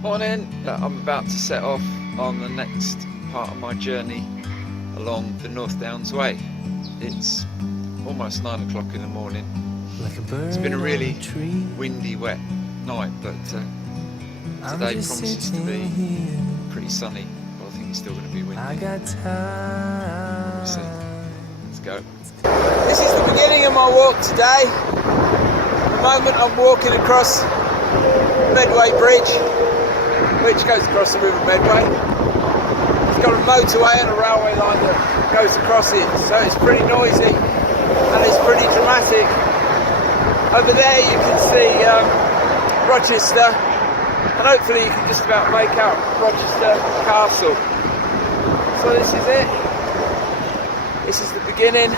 Morning. I'm about to set off on the next part of my journey along the North Downs Way. It's almost 9 o'clock in the morning. It's been a really windy, wet night, but today promises to be pretty sunny. But I think it's still going to be windy. We'll see. Let's go. This is the beginning of my walk today. At the moment I'm walking across Medway Bridge, which goes across the River Medway. It's got a motorway and a railway line that goes across it, so it's pretty noisy and it's pretty dramatic. Over there you can see Rochester, and hopefully you can just about make out Rochester Castle. So this is it. This is the beginning.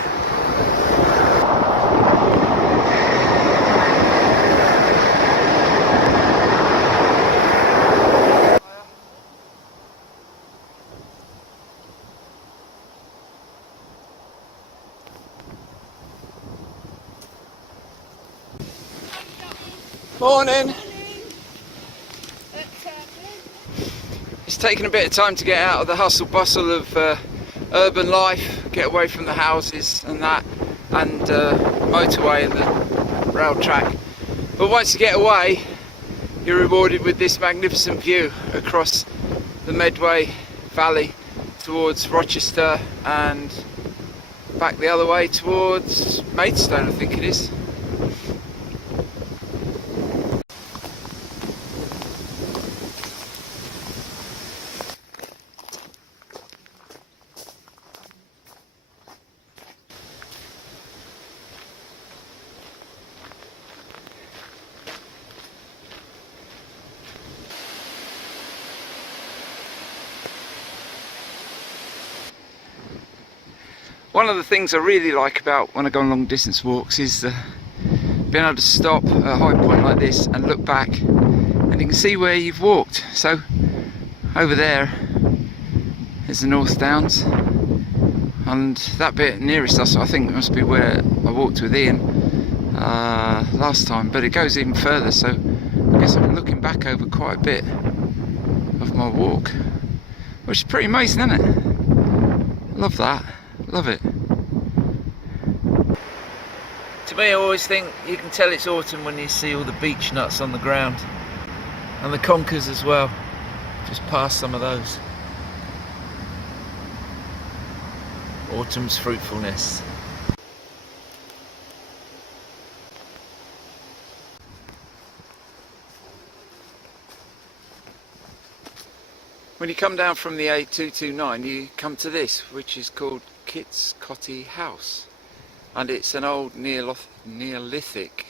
Morning. It's taken a bit of time to get out of the hustle bustle of urban life, get away from the houses and that, and motorway and the rail track. But once you get away, you're rewarded with this magnificent view across the Medway Valley towards Rochester and back the other way towards Maidstone, I think it is. One of the things I really like about when I go on long distance walks is being able to stop at a high point like this and look back, and you can see where you've walked. So over there is the North Downs, and that bit nearest us I think must be where I walked with Ian last time, but it goes even further, so I guess I'm looking back over quite a bit of my walk, which is pretty amazing, isn't it? Love that. Love it. To me, I always think you can tell it's autumn when you see all the beech nuts on the ground, and the conkers as well. Just past some of those. Autumn's fruitfulness. When you come down from the A229, you come to this, which is called Kit's Cotty House, and it's an old Neolithic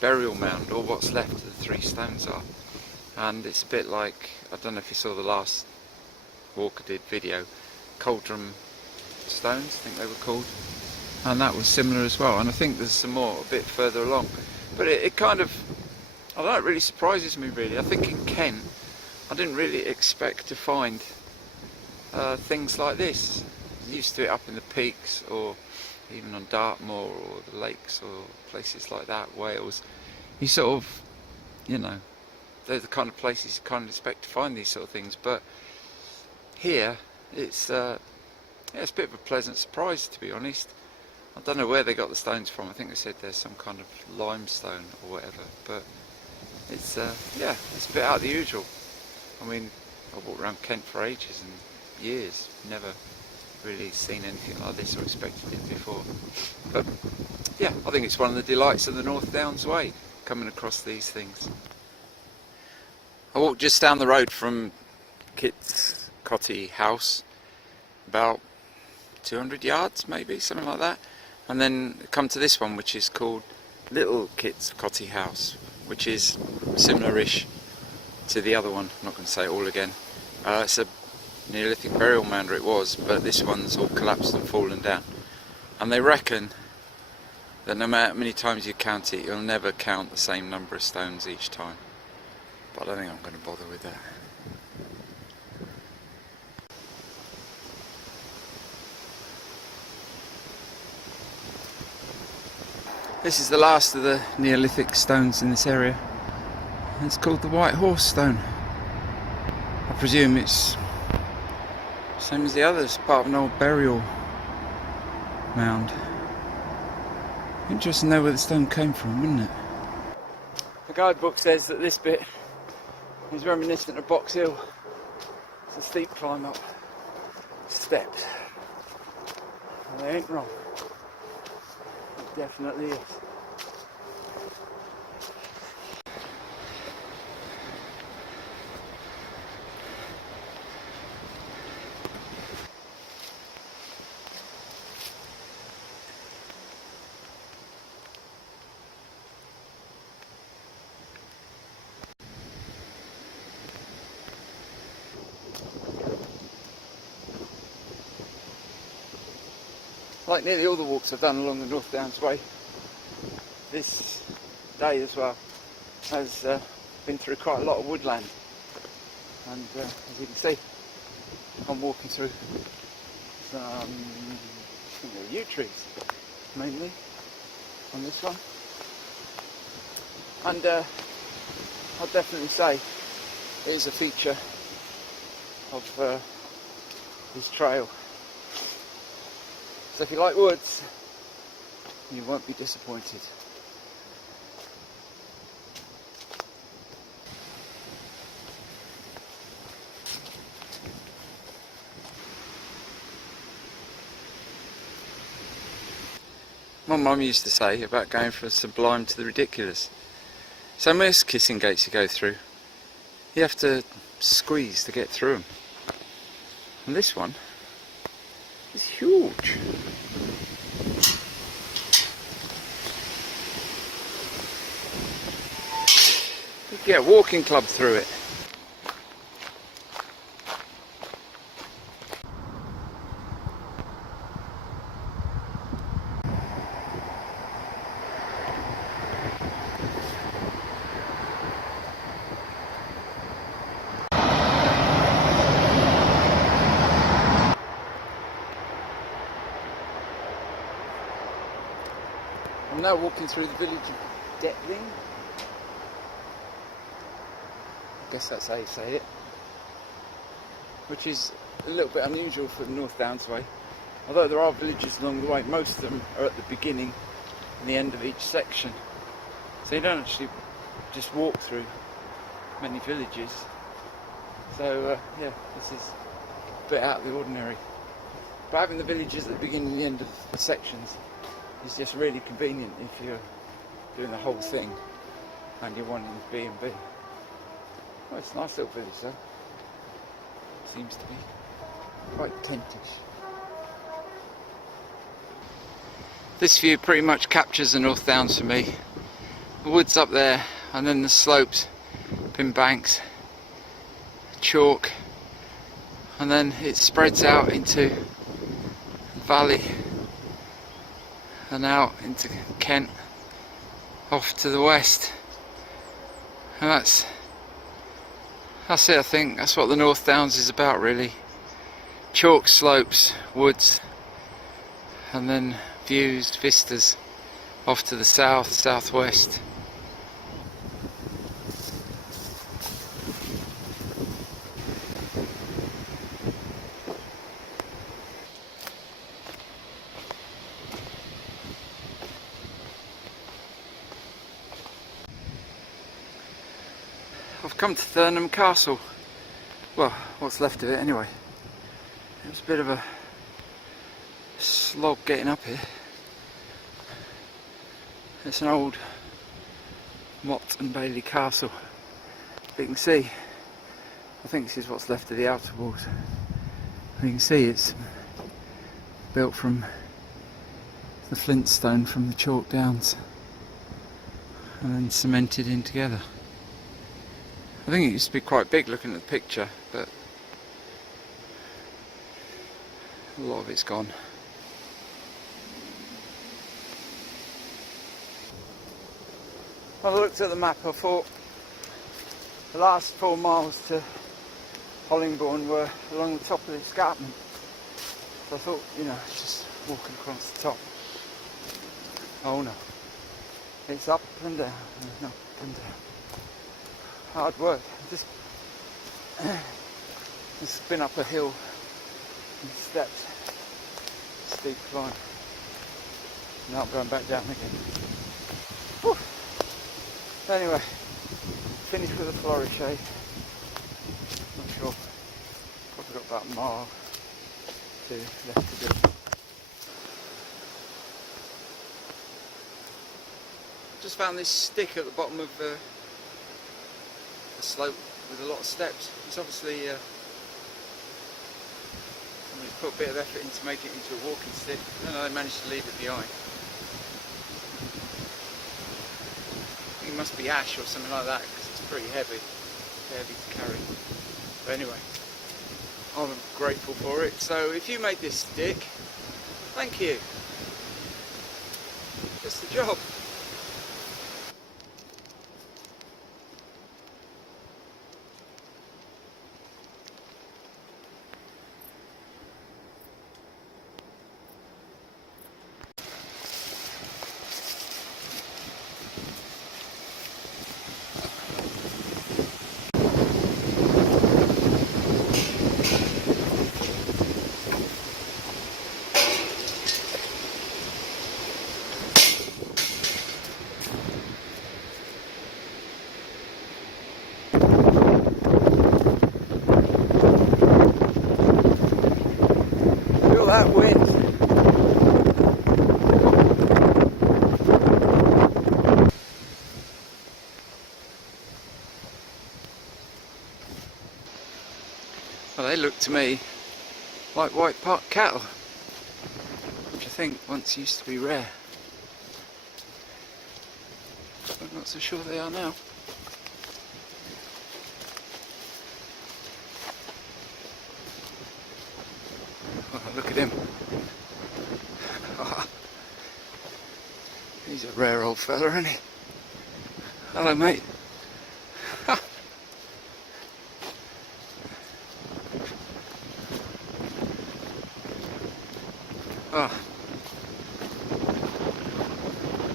burial mound, or what's left of the three stones are. And it's a bit like, I don't know if you saw the last walk I did video, cauldron stones, I think they were called, and that was similar as well. And I think there's some more a bit further along, but it kind of, I don't know, it really surprises me really. I think in Kent I didn't really expect to find things like this. I'm used to it up in the peaks, or even on Dartmoor, or the lakes, or places like that, Wales. You sort of, you know, they're the kind of places you kind of expect to find these sort of things. But here, it's yeah, it's a bit of a pleasant surprise, to be honest. I don't know where they got the stones from. I think they said there's some kind of limestone or whatever. But it's yeah, it's a bit out of the usual. I mean, I've walked around Kent for ages and years, never really seen anything like this or expected it before. But yeah, I think it's one of the delights of the North Downs Way, coming across these things. I walked just down the road from Kit's Cotty House, about 200 yards maybe, something like that, and then come to this one, which is called Little Kit's Cotty House, which is similar-ish to the other one. I'm not going to say it all again. It's a Neolithic burial mound, or it was, but this one's all collapsed and fallen down. And they reckon that no matter how many times you count it, you'll never count the same number of stones each time. But I don't think I'm going to bother with that. This is the last of the Neolithic stones in this area. It's called the White Horse Stone. presume it's same as the others, part of an old burial mound. Interesting to know where the stone came from, wouldn't it? The guidebook says that this bit is reminiscent of Box Hill. It's a steep climb up steps. And they ain't wrong. It definitely is. Like nearly all the walks I've done along the North Downs Way, this day as well has been through quite a lot of woodland, and as you can see I'm walking through some, I think they're yew trees mainly on this one, and I'd definitely say it is a feature of this trail. So if you like woods, you won't be disappointed. My mum used to say about going from sublime to the ridiculous. So most kissing gates you go through, you have to squeeze to get through them. And this one is huge. You can get a walking club through it. I'm now walking through the village of Detling. I guess that's how you say it. Which is a little bit unusual for the North Downs Way. Although there are villages along the way, most of them are at the beginning and the end of each section. So you don't actually just walk through many villages. So yeah, this is a bit out of the ordinary. But having the villages at the beginning and the end of the sections is just really convenient if you're doing the whole thing and you're wanting B&B. Well, it's a nice little village though. Seems to be quite Kentish. This view pretty much captures the North Downs for me. The woods up there, and then the slopes, pin banks, chalk, and then it spreads out into the valley and out into Kent off to the west, and that's it. I think that's what the North Downs is about, really. Chalk slopes, woods, and then views, vistas off to the south, southwest. I've come to Thurnham Castle. Well, what's left of it anyway. It was a bit of a slog getting up here. It's an old Mott and Bailey castle. But you can see, I think this is what's left of the outer walls. And you can see it's built from the flint stone from the chalk downs and then cemented in together. I think it used to be quite big looking at the picture, but a lot of it's gone. When I looked at the map, I thought the last 4 miles to Hollingbourne were along the top of the escarpment. So I thought, you know, just walking across the top. Oh no, it's up and down, and up and down. Hard work. Just It's been up a hill and stepped, steep climb. Now I'm going back down again. Whew. Anyway, finished with a flourish, eh? Not sure. Probably got about a mile left to do. Just found this stick at the bottom of a slope with a lot of steps. It's obviously somebody's put a bit of effort into making it into a walking stick, and I managed to leave it behind. I think it must be ash or something like that because it's pretty heavy to carry. But anyway, I'm grateful for it. So if you made this stick, thank you. Just the job. That wind. Well, they look to me like white pot cattle, which I think once used to be rare. I'm not so sure they are now. Oh, look at him. Oh, he's a rare old fella, isn't he? Hello, mate. Oh,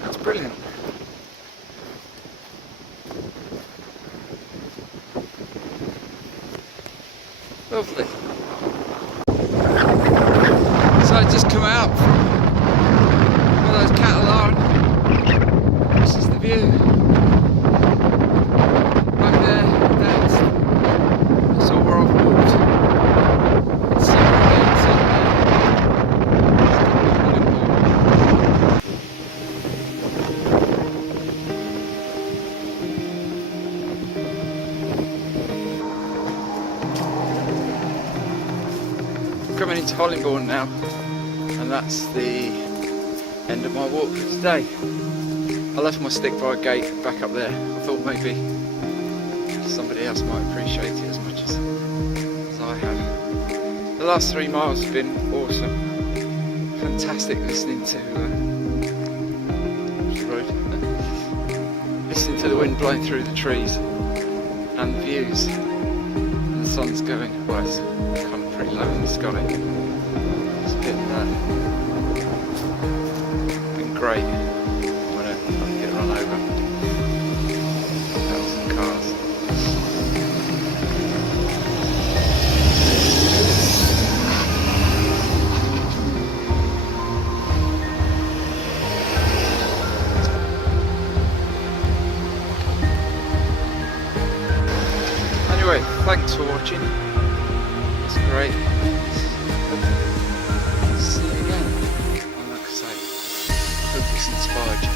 that's brilliant. Lovely. So I just come out from where those cattle are. This is the view. Back there, that's all where I've walked. It's coming into Hollingbourne now, and that's the end of my walk for today. I left my stick by a gate back up there. I thought maybe somebody else might appreciate it as much as I have. The last 3 miles have been awesome. Fantastic listening to the road. Listening to the wind blowing through the trees and the views. And the sun's going, well, it's come pretty low in the sky. It's been great. I'm gonna get run over. Thousand cars. Anyway, thanks for watching. That's great. See you again. And like I say, hope this inspired you.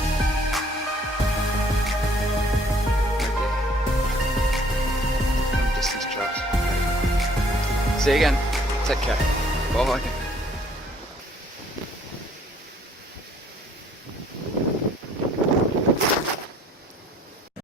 Maybe long distance travels. See you again. Take care. Bye.